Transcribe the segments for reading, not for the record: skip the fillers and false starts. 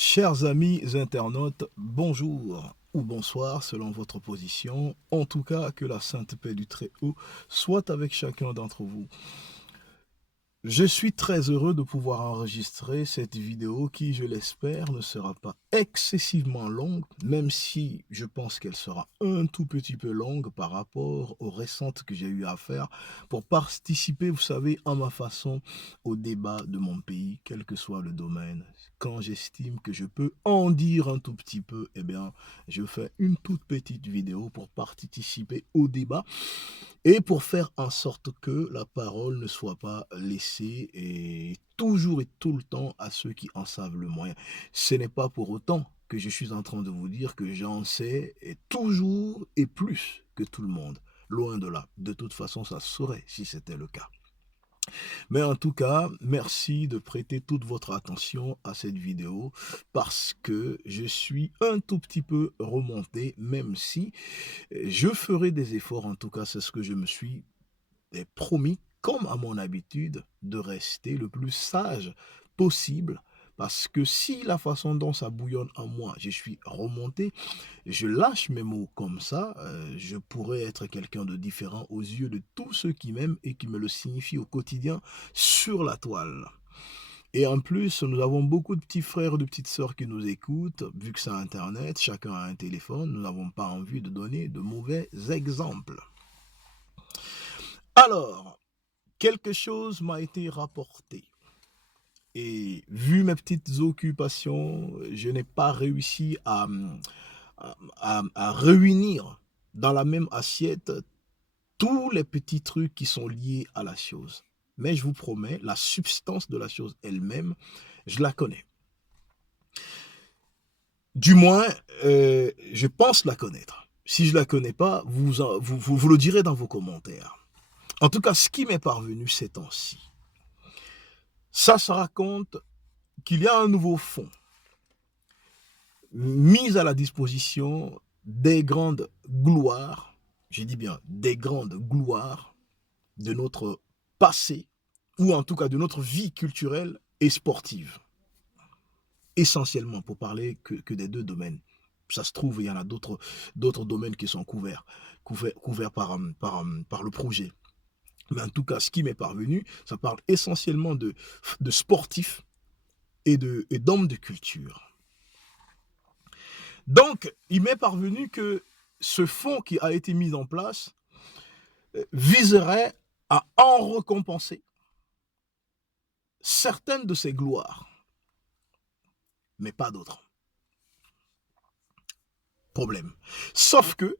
Chers amis internautes, bonjour ou bonsoir selon votre position. En tout cas, que la sainte paix du Très-Haut soit avec chacun d'entre vous. Je suis très heureux de pouvoir enregistrer cette vidéo qui, je l'espère, ne sera pas excessivement longue, même si je pense qu'elle sera un tout petit peu longue par rapport aux récentes que j'ai eu à faire pour participer, vous savez, à ma façon au débat de mon pays, quel que soit le domaine. Quand j'estime que je peux en dire un tout petit peu, eh bien, je fais une toute petite vidéo pour participer au débat et pour faire en sorte que la parole ne soit pas laissée et toujours et tout le temps à ceux qui en savent le moyen. Ce n'est pas pour autant que je suis en train de vous dire que j'en sais et toujours et plus que tout le monde. Loin de là. De toute façon, ça serait si c'était le cas. Mais en tout cas, merci de prêter toute votre attention à cette vidéo parce que je suis un tout petit peu remonté, même si je ferai des efforts, en tout cas c'est ce que je me suis promis, comme à mon habitude, de rester le plus sage possible. Parce que si la façon dont ça bouillonne en moi, je suis remonté, je lâche mes mots comme ça, je pourrais être quelqu'un de différent aux yeux de tous ceux qui m'aiment et qui me le signifient au quotidien sur la toile. Et en plus, nous avons beaucoup de petits frères et de petites sœurs qui nous écoutent, vu que c'est Internet, chacun a un téléphone, nous n'avons pas envie de donner de mauvais exemples. Alors, quelque chose m'a été rapporté. Et vu mes petites occupations, je n'ai pas réussi à réunir dans la même assiette tous les petits trucs qui sont liés à la chose. Mais je vous promets, la substance de la chose elle-même, je la connais. Du moins, je pense la connaître. Si je ne la connais pas, vous le direz dans vos commentaires. En tout cas, ce qui m'est parvenu ces temps-ci, ça se raconte qu'il y a un nouveau fonds mis à la disposition des grandes gloires, je dis bien des grandes gloires de notre passé, ou en tout cas de notre vie culturelle et sportive. Essentiellement, pour parler que des deux domaines. Ça se trouve, il y en a d'autres domaines qui sont couverts par le projet. Mais en tout cas, ce qui m'est parvenu, ça parle essentiellement de sportifs et d'hommes de culture. Donc, il m'est parvenu que ce fonds qui a été mis en place viserait à en récompenser certaines de ses gloires, mais pas d'autres. Problème. Sauf que,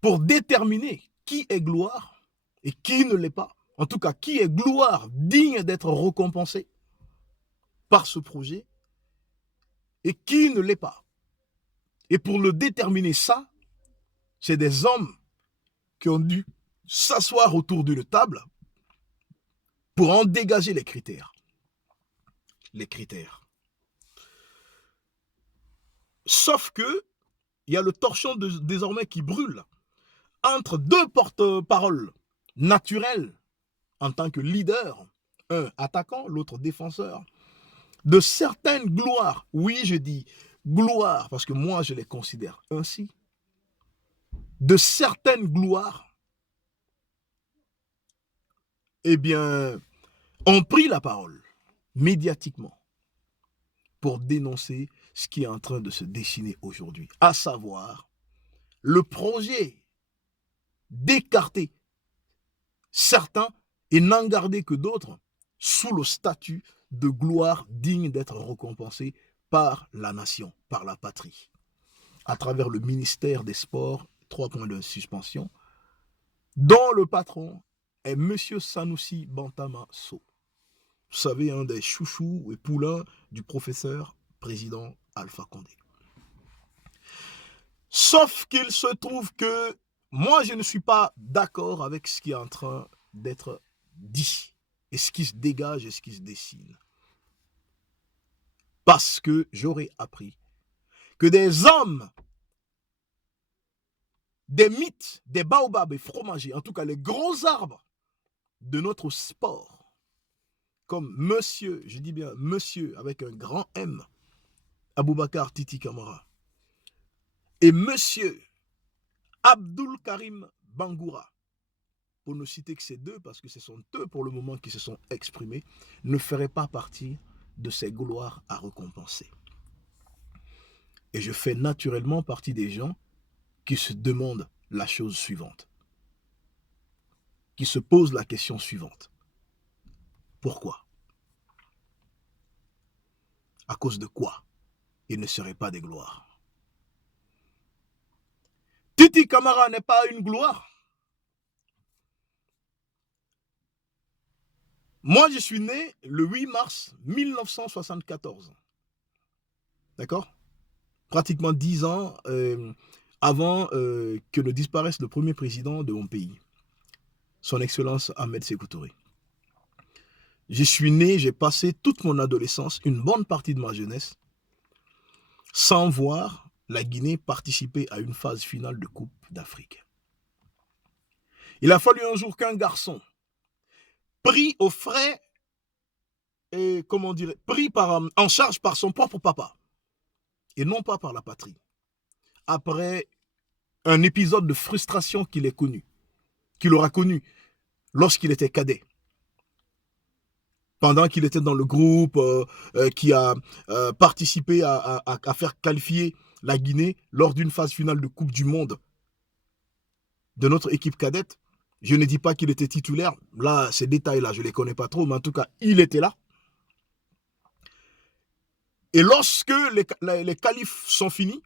pour déterminer qui est gloire et qui ne l'est pas, en tout cas qui est gloire digne d'être récompensé par ce projet et qui ne l'est pas. Et pour le déterminer ça, c'est des hommes qui ont dû s'asseoir autour d'une table pour en dégager les critères. Les critères. Sauf que il y a le torchon désormais qui brûle entre deux porte-paroles naturels en tant que leader, un attaquant, l'autre défenseur, de certaines gloires. Oui, je dis gloire parce que moi je les considère ainsi. De certaines gloires, eh bien, ont pris la parole médiatiquement pour dénoncer ce qui est en train de se dessiner aujourd'hui, à savoir le projet d'écarter certains et n'en garder que d'autres sous le statut de gloire digne d'être récompensée par la nation, par la patrie, à travers le ministère des Sports, 3 points de suspension, dont le patron est M. Sanoussi Bantama So. Vous savez, un des chouchous et poulains du professeur président Alpha Condé. Sauf qu'il se trouve que moi, je ne suis pas d'accord avec ce qui est en train d'être dit et ce qui se dégage et ce qui se dessine. Parce que j'aurais appris que des hommes, des mythes, des baobabs et fromagers, en tout cas les gros arbres de notre sport, comme monsieur, je dis bien monsieur avec un grand M, Aboubakar Titi Camara et monsieur Abdul Karim Bangoura, pour ne citer que ces deux, parce que ce sont eux pour le moment qui se sont exprimés, ne feraient pas partie de ces gloires à récompenser. Et je fais naturellement partie des gens qui se demandent la chose suivante, qui se posent la question suivante. Pourquoi? À cause de quoi ils ne seraient pas des gloires? Titi Camara n'est pas une gloire. Moi, je suis né le 8 mars 1974. D'accord? Pratiquement 10 ans avant que ne disparaisse le premier président de mon pays, son Excellence Ahmed Sékou Touré. Je suis né, j'ai passé toute mon adolescence, une bonne partie de ma jeunesse, sans voir la Guinée participer à une phase finale de Coupe d'Afrique. Il a fallu un jour qu'un garçon, pris aux frais, et comment dire, pris en charge par son propre papa, et non pas par la patrie, après un épisode de frustration qu'il aura connu lorsqu'il était cadet, pendant qu'il était dans le groupe qui a participé à faire qualifier la Guinée lors d'une phase finale de Coupe du Monde de notre équipe cadette. Je ne dis pas qu'il était titulaire, là, ces détails-là, je ne les connais pas trop, mais en tout cas, il était là. Et lorsque les qualifs sont finis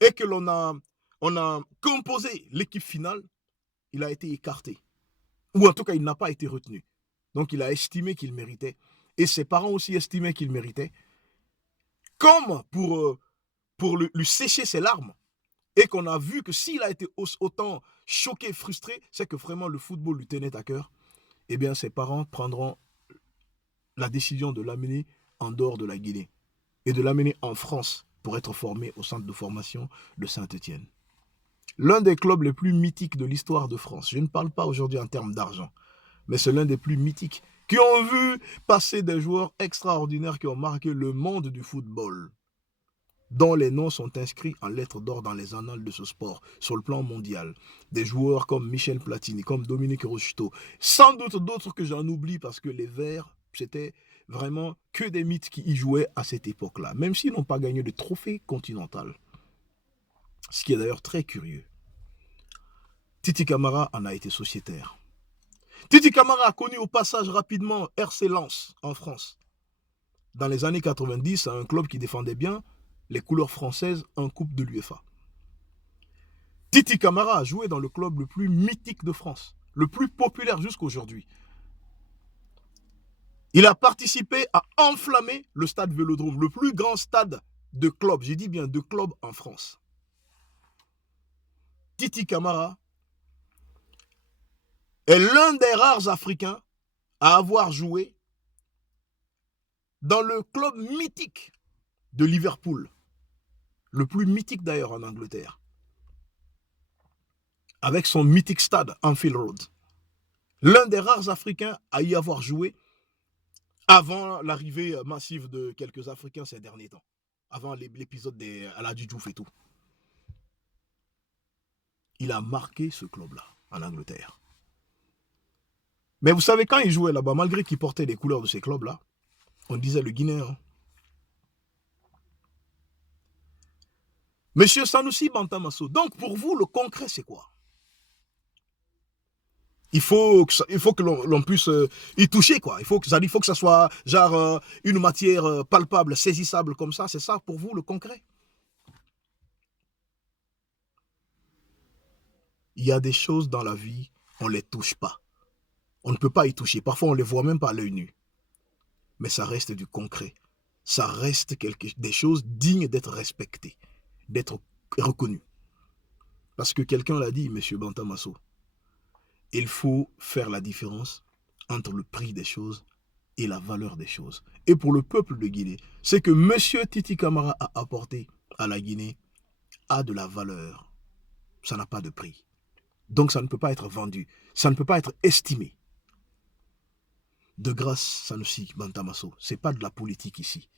et que l'on a composé l'équipe finale, il a été écarté. Ou en tout cas, il n'a pas été retenu. Donc, il a estimé qu'il méritait. Et ses parents aussi estimaient qu'il méritait. Comme pour lui sécher ses larmes. Et qu'on a vu que s'il a été autant choqué, frustré, c'est que vraiment le football lui tenait à cœur. Eh bien, ses parents prendront la décision de l'amener en dehors de la Guinée. Et de l'amener en France pour être formé au centre de formation de Saint-Étienne. L'un des clubs les plus mythiques de l'histoire de France. Je ne parle pas aujourd'hui en termes d'argent, mais c'est l'un des plus mythiques qui ont vu passer des joueurs extraordinaires qui ont marqué le monde du football, dont les noms sont inscrits en lettres d'or dans les annales de ce sport, sur le plan mondial. Des joueurs comme Michel Platini, comme Dominique Rocheteau, sans doute d'autres que j'en oublie parce que les Verts, c'était vraiment que des mythes qui y jouaient à cette époque-là, même s'ils n'ont pas gagné de trophée continental. Ce qui est d'ailleurs très curieux. Titi Camara en a été sociétaire. Titi Camara a connu au passage rapidement RC Lens en France. Dans les années 90, un club qui défendait bien les couleurs françaises en Coupe de l'UEFA. Titi Camara a joué dans le club le plus mythique de France, le plus populaire jusqu'aujourd'hui. Il a participé à enflammer le stade Vélodrome, le plus grand stade de club, je dis bien de club en France. Titi Camara est l'un des rares Africains à avoir joué dans le club mythique de Liverpool, le plus mythique d'ailleurs en Angleterre, avec son mythique stade Anfield Road. L'un des rares Africains à y avoir joué avant l'arrivée massive de quelques Africains ces derniers temps, avant l'épisode des Aladji Diouf et tout. Il a marqué ce club-là en Angleterre. Mais vous savez, quand il jouait là-bas, malgré qu'il portait les couleurs de ces clubs-là, on disait le Guinéen. Monsieur Sanoussi Bantamasso, donc pour vous, le concret, c'est quoi? Il faut que l'on puisse y toucher, quoi. Il faut que ça soit genre une matière palpable, saisissable comme ça. C'est ça pour vous, le concret? Il y a des choses dans la vie, on ne les touche pas. On ne peut pas y toucher. Parfois, on ne les voit même pas à l'œil nu. Mais ça reste du concret. Ça reste des choses dignes d'être respectées, d'être reconnues. Parce que quelqu'un l'a dit, M. Bantamasso, il faut faire la différence entre le prix des choses et la valeur des choses. Et pour le peuple de Guinée, c'est que M. Titi Camara a apporté à la Guinée a de la valeur. Ça n'a pas de prix. Donc ça ne peut pas être vendu. Ça ne peut pas être estimé. De grâce, Sanoussi Bantamasso, ce n'est pas de la politique ici.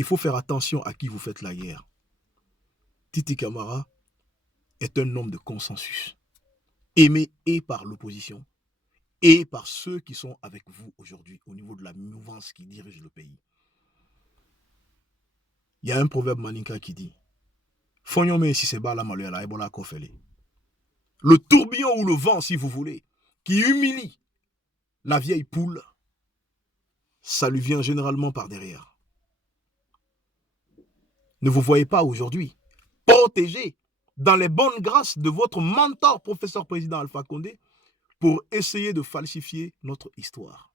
il faut faire attention à qui vous faites la guerre. Titi Camara est un homme de consensus, aimé et par l'opposition et par ceux qui sont avec vous aujourd'hui au niveau de la mouvance qui dirige le pays. Il y a un proverbe maninka qui dit le tourbillon ou le vent, si vous voulez, qui humilie la vieille poule, ça lui vient généralement par derrière. Ne vous voyez pas aujourd'hui protégé dans les bonnes grâces de votre mentor, professeur président Alpha Condé, pour essayer de falsifier notre histoire.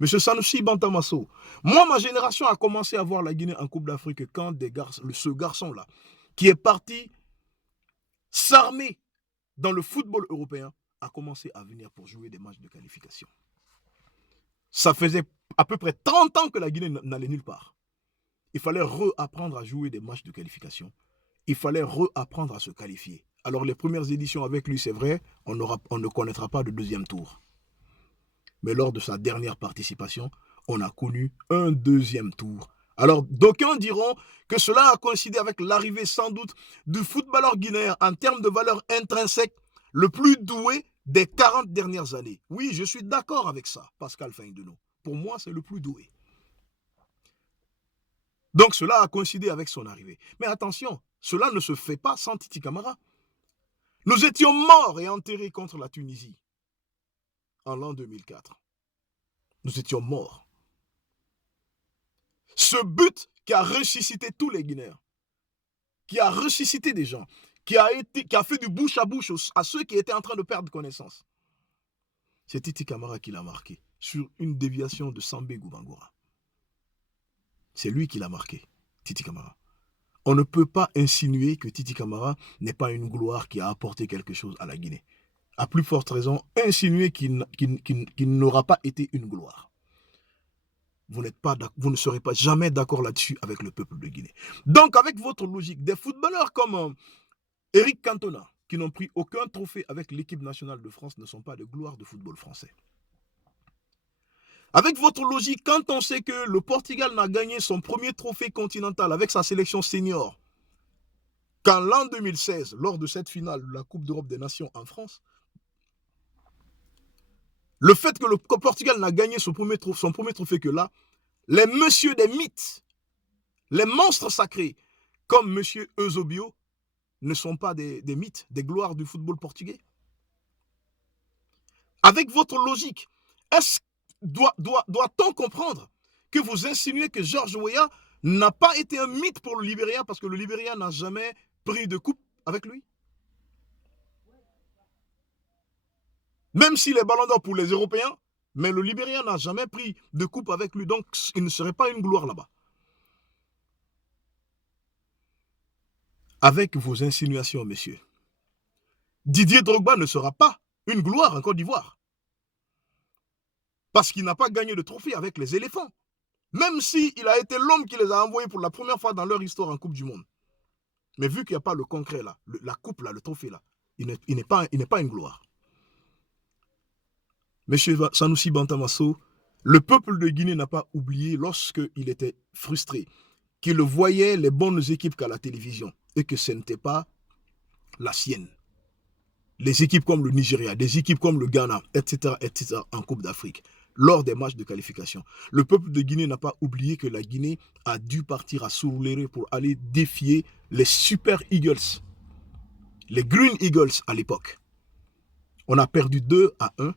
Monsieur Sanoussi Bantamasso, moi, ma génération a commencé à voir la Guinée en Coupe d'Afrique quand ce garçon-là, qui est parti s'armer dans le football européen, a commencé à venir pour jouer des matchs de qualification. Ça faisait à peu près 30 ans que la Guinée n'allait nulle part. Il fallait réapprendre à jouer des matchs de qualification. Il fallait réapprendre à se qualifier. Alors les premières éditions avec lui, c'est vrai, on ne connaîtra pas de deuxième tour. Mais lors de sa dernière participation, on a connu un deuxième tour. Alors d'aucuns diront que cela a coïncidé avec l'arrivée sans doute du footballeur guinéen en termes de valeur intrinsèque le plus doué des 40 dernières années. Oui, je suis d'accord avec ça, Pascal Faindeno. Pour moi, c'est le plus doué. Donc cela a coïncidé avec son arrivée. Mais attention, cela ne se fait pas sans Titi Camara. Nous étions morts et enterrés contre la Tunisie en l'an 2004. Nous étions morts. Ce but qui a ressuscité tous les Guinéens, qui a ressuscité des gens, qui a fait du bouche à bouche à ceux qui étaient en train de perdre connaissance, c'est Titi Camara qui l'a marqué sur une déviation de Sambé Goubangura. C'est lui qui l'a marqué, Titi Camara. On ne peut pas insinuer que Titi Camara n'est pas une gloire qui a apporté quelque chose à la Guinée. À plus forte raison, insinuer qu'il n'aura pas été une gloire. Vous ne serez pas jamais d'accord là-dessus avec le peuple de Guinée. Donc, avec votre logique, des footballeurs comme Eric Cantona, qui n'ont pris aucun trophée avec l'équipe nationale de France, ne sont pas de gloire de football français. Avec votre logique, quand on sait que le Portugal n'a gagné son premier trophée continental avec sa sélection senior qu'en l'an 2016, lors de cette finale de la Coupe d'Europe des Nations en France, le fait que le Portugal n'a gagné son premier trophée que là, les messieurs des mythes, les monstres sacrés, comme monsieur Eusebio, ne sont pas des mythes, des gloires du football portugais. Avec votre logique, doit-on comprendre que vous insinuez que George Weah n'a pas été un mythe pour le Libéria parce que le Libéria n'a jamais pris de coupe avec lui? Même s'il est ballon d'or pour les Européens, mais le Libéria n'a jamais pris de coupe avec lui, donc il ne serait pas une gloire là-bas. Avec vos insinuations, messieurs, Didier Drogba ne sera pas une gloire en Côte d'Ivoire. Parce qu'il n'a pas gagné de trophée avec les éléphants. Même s'il a été l'homme qui les a envoyés pour la première fois dans leur histoire en Coupe du Monde. Mais vu qu'il n'y a pas le concret là, la coupe là, le trophée là, il n'est pas une gloire. Monsieur Sanoussi Bantamasso, le peuple de Guinée n'a pas oublié lorsqu'il était frustré, qu'il voyait les bonnes équipes qu'à la télévision et que ce n'était pas la sienne. Les équipes comme le Nigeria, des équipes comme le Ghana, etc., en Coupe d'Afrique, lors des matchs de qualification. Le peuple de Guinée n'a pas oublié que la Guinée a dû partir à Surulere pour aller défier les Super Eagles, les Green Eagles à l'époque. On a perdu 2-1,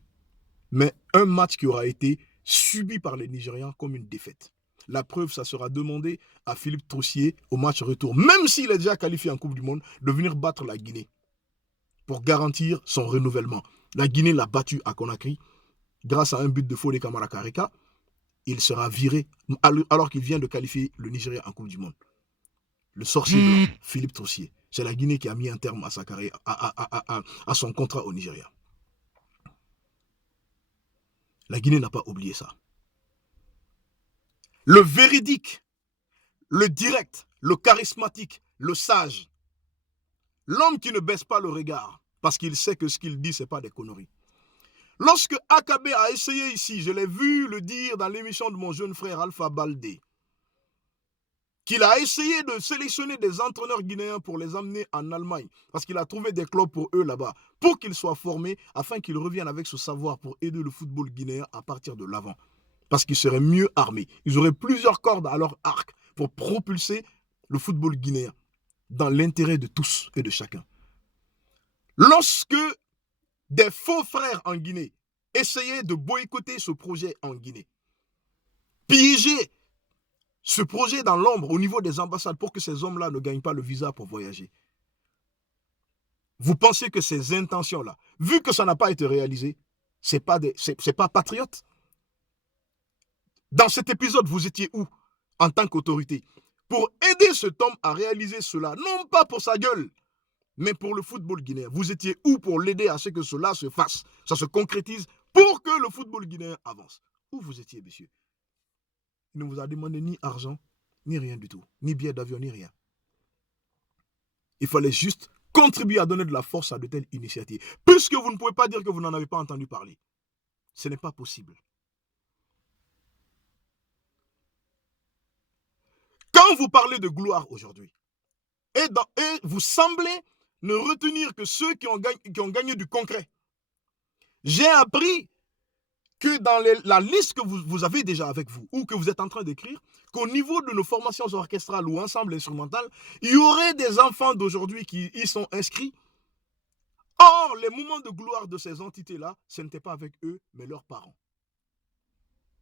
mais un match qui aura été subi par les Nigérians comme une défaite. La preuve, ça sera demandé à Philippe Troussier au match retour, même s'il est déjà qualifié en Coupe du Monde, de venir battre la Guinée pour garantir son renouvellement. La Guinée l'a battu à Conakry grâce à un but de Fodé Kamara Karika. Il sera viré alors qu'il vient de qualifier le Nigeria en Coupe du Monde. Le sorcier blanc, Philippe Troussier. C'est la Guinée qui a mis un terme à sa carrière, à son contrat au Nigeria. La Guinée n'a pas oublié ça. Le véridique, le direct, le charismatique, le sage, l'homme qui ne baisse pas le regard parce qu'il sait que ce qu'il dit, ce n'est pas des conneries. Lorsque Akabe a essayé ici, je l'ai vu le dire dans l'émission de mon jeune frère Alpha Baldé, qu'il a essayé de sélectionner des entraîneurs guinéens pour les amener en Allemagne, parce qu'il a trouvé des clubs pour eux là-bas, pour qu'ils soient formés, afin qu'ils reviennent avec ce savoir pour aider le football guinéen à partir de l'avant. Parce qu'ils seraient mieux armés. Ils auraient plusieurs cordes à leur arc pour propulser le football guinéen dans l'intérêt de tous et de chacun. Lorsque des faux frères en Guinée essayaient de boycotter ce projet en Guinée, piéger ce projet dans l'ombre au niveau des ambassades pour que ces hommes-là ne gagnent pas le visa pour voyager. Vous pensez que ces intentions-là, vu que ça n'a pas été réalisé, c'est pas patriote? Dans cet épisode, vous étiez où en tant qu'autorité pour aider cet homme à réaliser cela, non pas pour sa gueule, mais pour le football guinéen? Vous étiez où pour l'aider à ce que cela se fasse, ça se concrétise pour que le football guinéen avance? Où vous étiez, messieurs? Il ne vous a demandé ni argent, ni rien du tout, ni billet d'avion, ni rien. Il fallait juste contribuer à donner de la force à de telles initiatives. Puisque vous ne pouvez pas dire que vous n'en avez pas entendu parler. Ce n'est pas possible. Quand vous parlez de gloire aujourd'hui, et vous semblez ne retenir que ceux qui ont gagné du concret. J'ai appris que dans la liste que vous avez déjà avec vous, ou que vous êtes en train d'écrire, qu'au niveau de nos formations orchestrales ou ensemble instrumental, il y aurait des enfants d'aujourd'hui qui y sont inscrits. Or, les moments de gloire de ces entités-là, ce n'était pas avec eux, mais leurs parents.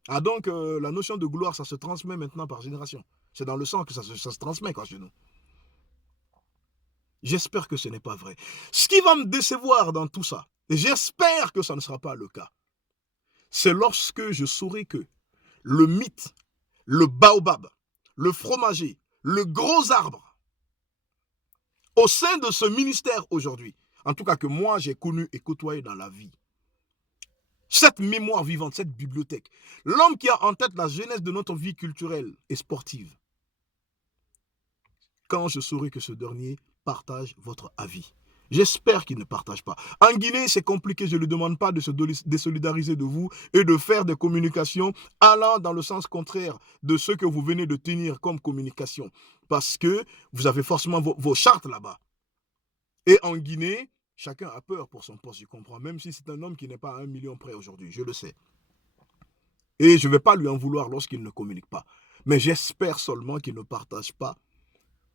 Ah donc, la notion de gloire, ça se transmet maintenant par génération. C'est dans le sang que ça se transmet, quoi, chez nous. J'espère que ce n'est pas vrai. Ce qui va me décevoir dans tout ça, et j'espère que ça ne sera pas le cas, c'est lorsque je saurai que le mythe, le baobab, le fromager, le gros arbre, au sein de ce ministère aujourd'hui, en tout cas que moi j'ai connu et côtoyé dans la vie, cette mémoire vivante, cette bibliothèque, l'homme qui a en tête la jeunesse de notre vie culturelle et sportive, quand je saurai que ce dernier partage votre avis. J'espère qu'il ne partage pas. En Guinée, c'est compliqué, je ne lui demande pas de se désolidariser de vous et de faire des communications allant dans le sens contraire de ce que vous venez de tenir comme communication. Parce que vous avez forcément vos chartes là-bas. Et en Guinée, chacun a peur pour son poste, je comprends. Même si c'est un homme qui n'est pas à 1 million près aujourd'hui, je le sais. Et je ne vais pas lui en vouloir lorsqu'il ne communique pas. Mais j'espère seulement qu'il ne partage pas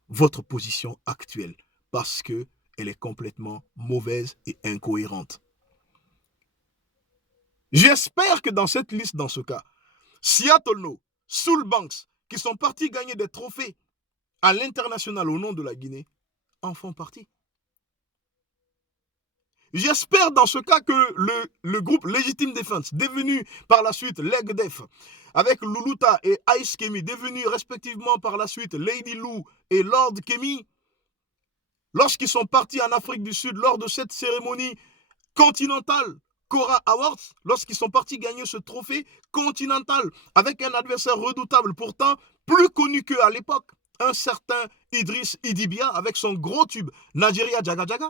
votre position actuelle. Parce que elle est complètement mauvaise et incohérente. J'espère que dans cette liste, dans ce cas, Seattle No, Soul Banks, qui sont partis gagner des trophées à l'international au nom de la Guinée, en font partie. J'espère dans ce cas que le groupe Legitime Defense, devenu par la suite Leg Def, avec Luluta et Ice Kemi, devenus respectivement par la suite Lady Lou et Lord Kemi, lorsqu'ils sont partis en Afrique du Sud lors de cette cérémonie continentale, Cora Awards, lorsqu'ils sont partis gagner ce trophée continental avec un adversaire redoutable, pourtant plus connu qu'à l'époque, un certain Idriss Idibia avec son gros tube Nigeria Jaga Jaga.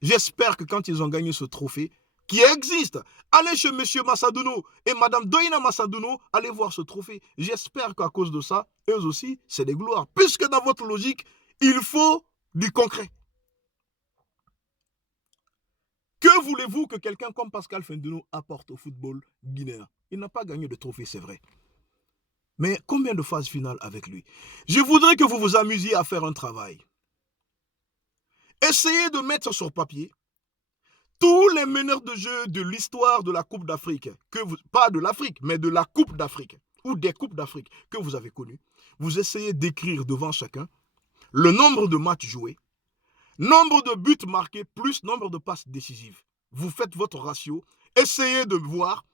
J'espère que quand ils ont gagné ce trophée, qui existe, allez chez M. Massaduno et Mme Doina Massaduno, allez voir ce trophée. J'espère qu'à cause de ça, eux aussi, c'est des gloires. Puisque dans votre logique, il faut du concret. Que voulez-vous que quelqu'un comme Pascal Fendeno apporte au football guinéen? Il n'a pas gagné de trophée, c'est vrai. Mais combien de phases finales avec lui? Je voudrais que vous vous amusiez à faire un travail. Essayez de mettre sur papier tous les meneurs de jeu de l'histoire de la Coupe d'Afrique, pas de l'Afrique, mais de la Coupe d'Afrique, ou des Coupes d'Afrique que vous avez connues. Vous essayez d'écrire devant chacun le nombre de matchs joués, nombre de buts marqués, plus nombre de passes décisives. Vous faites votre ratio, essayez de voir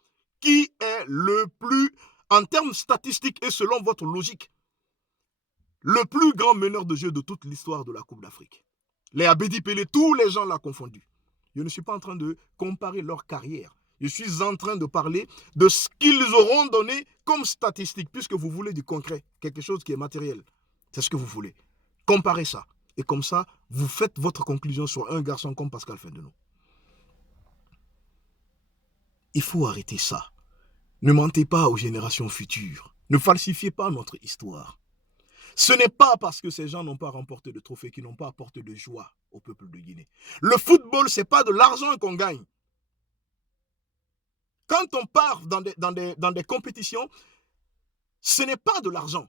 qui est le plus, en termes statistiques et selon votre logique, le plus grand meneur de jeu de toute l'histoire de la Coupe d'Afrique. Les Abedi Pelé, tous les gens l'ont confondu. Je ne suis pas en train de comparer leur carrière. Je suis en train de parler de ce qu'ils auront donné comme statistique, puisque vous voulez du concret, quelque chose qui est matériel. C'est ce que vous voulez. Comparez ça. Et comme ça, vous faites votre conclusion sur un garçon comme Pascal Fendeno. Il faut arrêter ça. Ne mentez pas aux générations futures. Ne falsifiez pas notre histoire. Ce n'est pas parce que ces gens n'ont pas remporté de trophée qu'ils n'ont pas apporté de joie au peuple de Guinée. Le football, ce n'est pas de l'argent qu'on gagne. Quand on part dans des compétitions, ce n'est pas de l'argent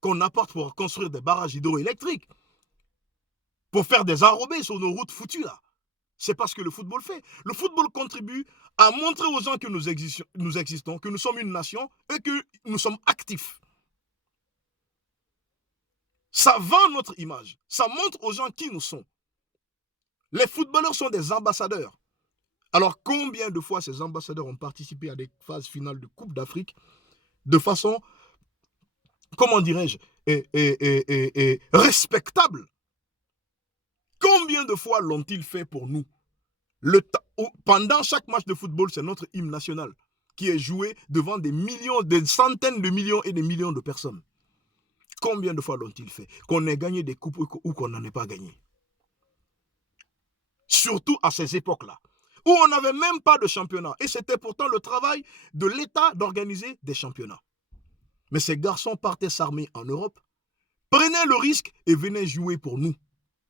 qu'on apporte pour construire des barrages hydroélectriques, pour faire des enrobés sur nos routes foutues là. C'est parce que le football fait. Le football contribue à montrer aux gens que nous existons, que nous sommes une nation et que nous sommes actifs. Ça vend notre image. Ça montre aux gens qui nous sommes. Les footballeurs sont des ambassadeurs. Alors combien de fois ces ambassadeurs ont participé à des phases finales de Coupe d'Afrique de façon, comment dirais-je, respectable? Combien de fois l'ont-ils fait pour nous? Pendant chaque match de football, c'est notre hymne national qui est joué devant des millions, des centaines de millions et des millions de personnes. Combien de fois l'ont-ils fait? Qu'on ait gagné des coupes ou qu'on n'en ait pas gagné. Surtout à ces époques-là, où on n'avait même pas de championnat. Et c'était pourtant le travail de l'État d'organiser des championnats. Mais ces garçons partaient s'armer en Europe, prenaient le risque et venaient jouer pour nous.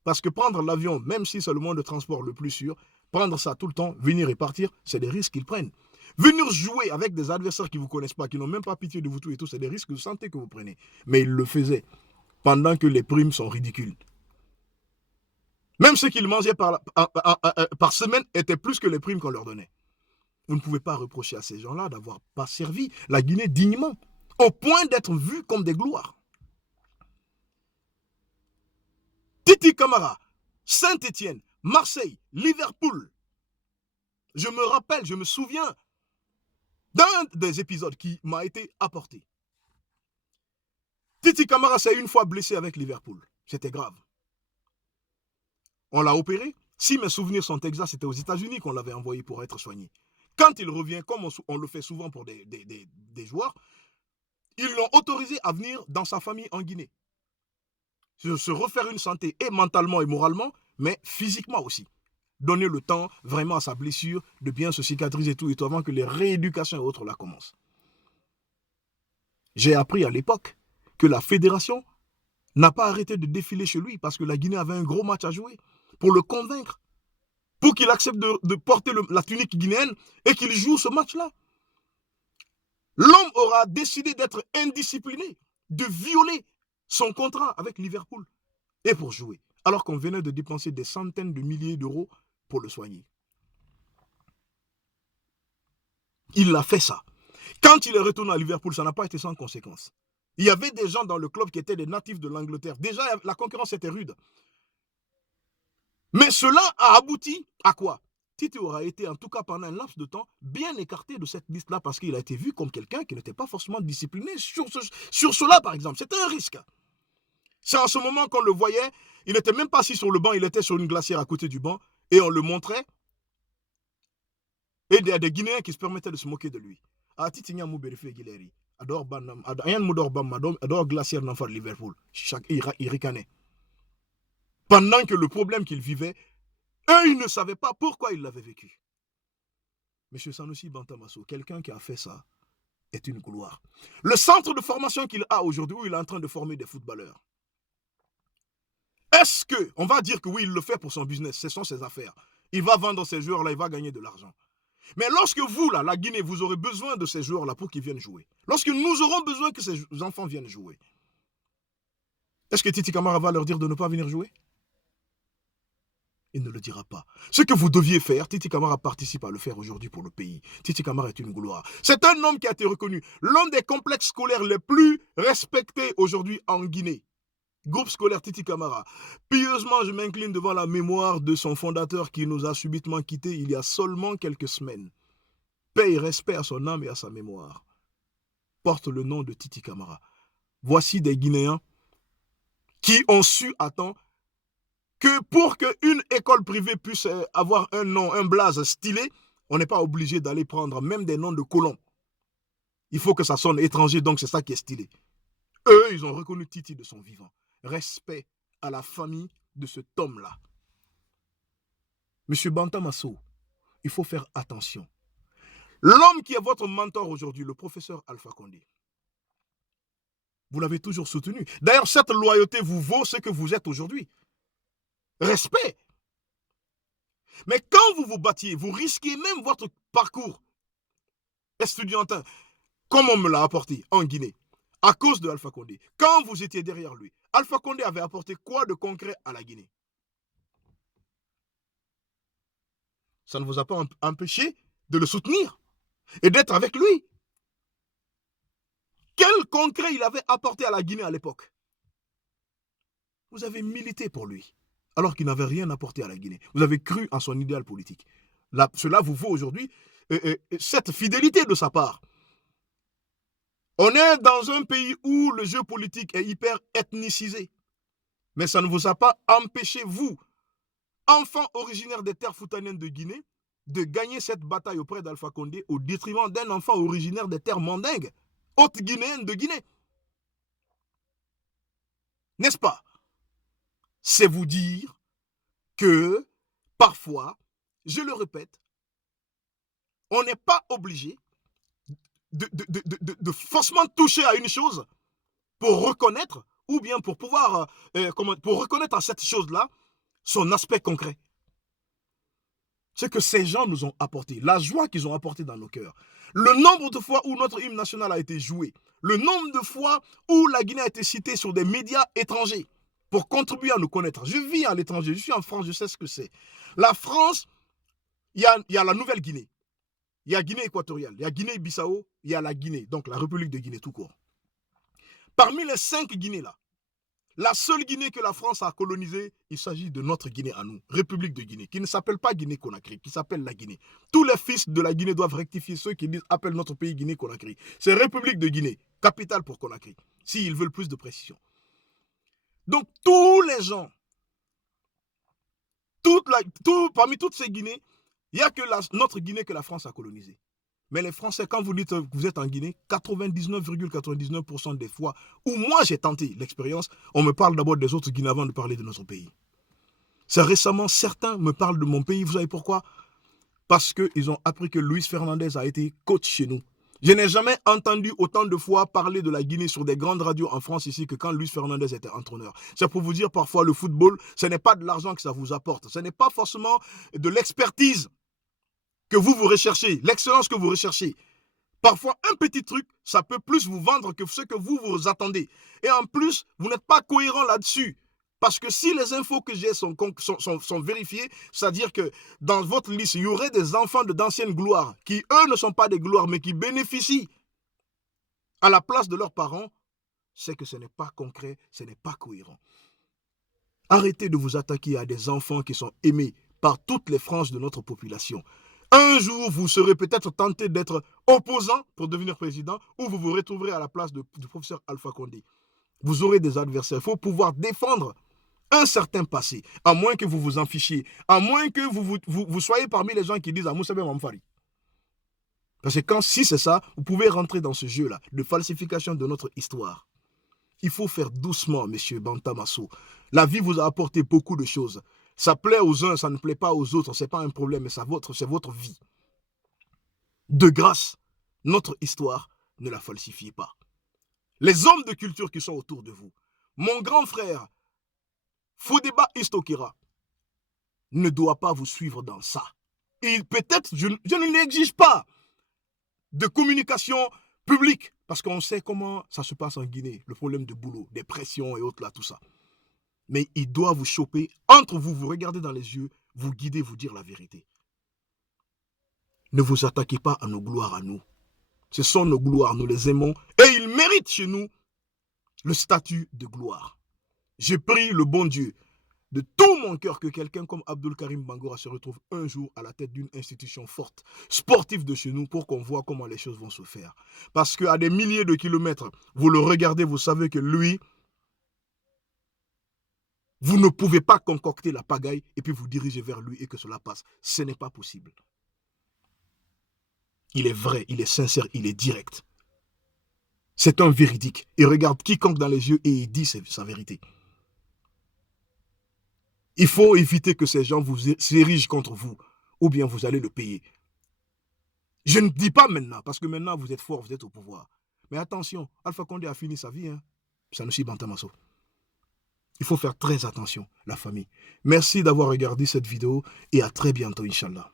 Parce que prendre l'avion, même si c'est le moyen de transport le plus sûr, prendre ça tout le temps, venir et partir, c'est des risques qu'ils prennent. Venir jouer avec des adversaires qui ne vous connaissent pas, qui n'ont même pas pitié de vous tout et tout, c'est des risques de santé que vous prenez. Mais ils le faisaient pendant que les primes sont ridicules. Même ce qu'ils mangeaient par semaine était plus que les primes qu'on leur donnait. Vous ne pouvez pas reprocher à ces gens-là d'avoir pas servi la Guinée dignement, au point d'être vus comme des gloires. Titi Camara, Saint-Étienne, Marseille, Liverpool. Je me rappelle, je me souviens d'un des épisodes qui m'a été apporté. Titi Camara s'est une fois blessé avec Liverpool. C'était grave. On l'a opéré. Si mes souvenirs sont exacts, c'était aux États-Unis qu'on l'avait envoyé pour être soigné. Quand il revient, comme on le fait souvent pour des joueurs, ils l'ont autorisé à venir dans sa famille en Guinée. Se refaire une santé, et mentalement et moralement, mais physiquement aussi. Donner le temps vraiment à sa blessure de bien se cicatriser tout et tout avant que les rééducations et autres là commencent. J'ai appris à l'époque que la fédération n'a pas arrêté de défiler chez lui parce que la Guinée avait un gros match à jouer pour le convaincre, pour qu'il accepte de porter la tunique guinéenne et qu'il joue ce match-là. L'homme aura décidé d'être indiscipliné, de violer son contrat avec Liverpool et pour jouer, alors qu'on venait de dépenser des centaines de milliers d'euros pour le soigner. Il a fait ça. Quand il est retourné à Liverpool, ça n'a pas été sans conséquence. Il y avait des gens dans le club qui étaient des natifs de l'Angleterre. Déjà, la concurrence était rude. Mais cela a abouti à quoi? Titi aura été, en tout cas pendant un laps de temps, bien écarté de cette liste-là parce qu'il a été vu comme quelqu'un qui n'était pas forcément discipliné sur cela, par exemple. C'était un risque. C'est en ce moment qu'on le voyait, il n'était même pas assis sur le banc, il était sur une glacière à côté du banc et on le montrait. Et il y a des Guinéens qui se permettaient de se moquer de lui. Ah, Titi n'a pas vérifié Guiléry. Adore glacière dans Liverpool. Il ricanait. Pendant que le problème qu'il vivait, eux, ils ne savaient pas pourquoi il l'avait vécu. Monsieur Sanusi Bantamasso, quelqu'un qui a fait ça, est une gloire. Le centre de formation qu'il a aujourd'hui, où il est en train de former des footballeurs, est-ce que, on va dire que oui, il le fait pour son business, ce sont ses affaires. Il va vendre ces joueurs-là, il va gagner de l'argent. Mais lorsque vous, là, la Guinée, vous aurez besoin de ces joueurs-là pour qu'ils viennent jouer, lorsque nous aurons besoin que ces enfants viennent jouer, est-ce que Titi Camara va leur dire de ne pas venir jouer? Il ne le dira pas. Ce que vous deviez faire, Titi Camara participe à le faire aujourd'hui pour le pays. Titi Camara est une gloire. C'est un homme qui a été reconnu, l'un des complexes scolaires les plus respectés aujourd'hui en Guinée. Groupe scolaire Titi Camara. Pieusement, je m'incline devant la mémoire de son fondateur qui nous a subitement quittés il y a seulement quelques semaines. Paix et respect à son âme et à sa mémoire. Porte le nom de Titi Camara. Voici des Guinéens qui ont su à temps que pour qu'une école privée puisse avoir un nom, un blaze stylé, on n'est pas obligé d'aller prendre même des noms de colons. Il faut que ça sonne étranger, donc c'est ça qui est stylé. Eux, ils ont reconnu Titi de son vivant. Respect à la famille de cet homme-là. Monsieur Bantamasso, il faut faire attention. L'homme qui est votre mentor aujourd'hui, le professeur Alpha Condé, Vous l'avez toujours soutenu. D'ailleurs, cette loyauté vous vaut ce que vous êtes aujourd'hui. Respect. Mais quand vous vous battiez, vous risquiez même votre parcours estudiantin, comme on me l'a apporté en Guinée, à cause de Alpha Condé. Quand vous étiez derrière lui, Alpha Condé avait apporté quoi de concret à la Guinée? Ça ne vous a pas empêché de le soutenir et d'être avec lui. Quel concret il avait apporté à la Guinée à l'époque? Vous avez milité pour lui, alors qu'il n'avait rien apporté à la Guinée. Vous avez cru en son idéal politique. Là, cela vous vaut aujourd'hui cette fidélité de sa part. On est dans un pays où le jeu politique est hyper ethnicisé. Mais ça ne vous a pas empêché, vous, enfant originaire des terres foutaniennes de Guinée, de gagner cette bataille auprès d'Alpha Condé au détriment d'un enfant originaire des terres mandingues, haute guinéenne de Guinée. N'est-ce pas? C'est vous dire que, parfois, je le répète, on n'est pas obligé de forcément toucher à une chose pour reconnaître, ou bien pour pouvoir, pour reconnaître à cette chose-là son aspect concret. Ce que ces gens nous ont apporté, la joie qu'ils ont apporté dans nos cœurs, le nombre de fois où notre hymne national a été joué, le nombre de fois où la Guinée a été citée sur des médias étrangers pour contribuer à nous connaître. Je vis à l'étranger, je suis en France, je sais ce que c'est. La France, il y a la Nouvelle-Guinée, il y a Guinée équatoriale, il y a Guinée-Bissau, il y a la Guinée, donc la République de Guinée tout court. Parmi les 5 Guinées là, la seule Guinée que la France a colonisée, il s'agit de notre Guinée à nous, République de Guinée, qui ne s'appelle pas Guinée-Conakry, qui s'appelle la Guinée. Tous les fils de la Guinée doivent rectifier ceux qui disent appellent notre pays Guinée-Conakry. C'est République de Guinée, capitale pour Conakry, s'ils veulent plus de précision. Donc tous les gens, parmi toutes ces Guinées, il n'y a que notre Guinée que la France a colonisée. Mais les Français, quand vous dites que vous êtes en Guinée, 99,99% des fois, où moi j'ai tenté l'expérience, on me parle d'abord des autres Guinéens avant de parler de notre pays. C'est récemment, certains me parlent de mon pays, vous savez pourquoi? Parce qu'ils ont appris que Luis Fernandez a été coach chez nous. Je n'ai jamais entendu autant de fois parler de la Guinée sur des grandes radios en France ici que quand Luis Fernandez était entraîneur. C'est pour vous dire parfois le football, ce n'est pas de l'argent que ça vous apporte. Ce n'est pas forcément de l'expertise que vous recherchez, l'excellence que vous recherchez. Parfois, un petit truc, ça peut plus vous vendre que ce que vous attendez. Et en plus, vous n'êtes pas cohérent là-dessus. Parce que si les infos que j'ai sont vérifiées, c'est-à-dire que dans votre liste, il y aurait des enfants d'anciennes gloires qui, eux, ne sont pas des gloires, mais qui bénéficient à la place de leurs parents, c'est que ce n'est pas concret, ce n'est pas cohérent. Arrêtez de vous attaquer à des enfants qui sont aimés par toutes les franges de notre population. Un jour, vous serez peut-être tenté d'être opposant pour devenir président ou vous vous retrouverez à la place du professeur Alpha Condé. Vous aurez des adversaires. Il faut pouvoir défendre un certain passé, à moins que vous vous en fichiez, à moins que vous soyez parmi les gens qui disent « Moussabe Mamfari ». Parce que si c'est ça, vous pouvez rentrer dans ce jeu-là de falsification de notre histoire. Il faut faire doucement, monsieur Bantamasso. La vie vous a apporté beaucoup de choses. Ça plaît aux uns, ça ne plaît pas aux autres, ce n'est pas un problème, mais c'est votre vie. De grâce, notre histoire, ne la falsifiez pas. Les hommes de culture qui sont autour de vous, mon grand frère, Fodeba Istokira, ne doit pas vous suivre dans ça. Et peut-être, je ne l'exige pas de communication publique, parce qu'on sait comment ça se passe en Guinée, le problème de boulot, des pressions et autres là, tout ça. Mais il doit vous choper entre vous, vous regardez dans les yeux, vous guider, vous dire la vérité. Ne vous attaquez pas à nos gloires à nous. Ce sont nos gloires, nous les aimons et ils méritent chez nous le statut de gloire. J'ai prié le bon Dieu de tout mon cœur que quelqu'un comme Abdul Karim Bangora se retrouve un jour à la tête d'une institution forte, sportive de chez nous, pour qu'on voit comment les choses vont se faire. Parce qu'à des milliers de kilomètres, vous le regardez, vous savez que lui, vous ne pouvez pas concocter la pagaille et puis vous diriger vers lui et que cela passe. Ce n'est pas possible. Il est vrai, il est sincère, il est direct. C'est un véridique. Il regarde quiconque dans les yeux et il dit sa vérité. Il faut éviter que ces gens vous s'érigent contre vous ou bien vous allez le payer. Je ne dis pas maintenant, parce que maintenant vous êtes fort, vous êtes au pouvoir. Mais attention, Alpha Condé a fini sa vie. Hein. Sanusi Bantamaso. Il faut faire très attention, la famille. Merci d'avoir regardé cette vidéo et à très bientôt, Inch'Allah.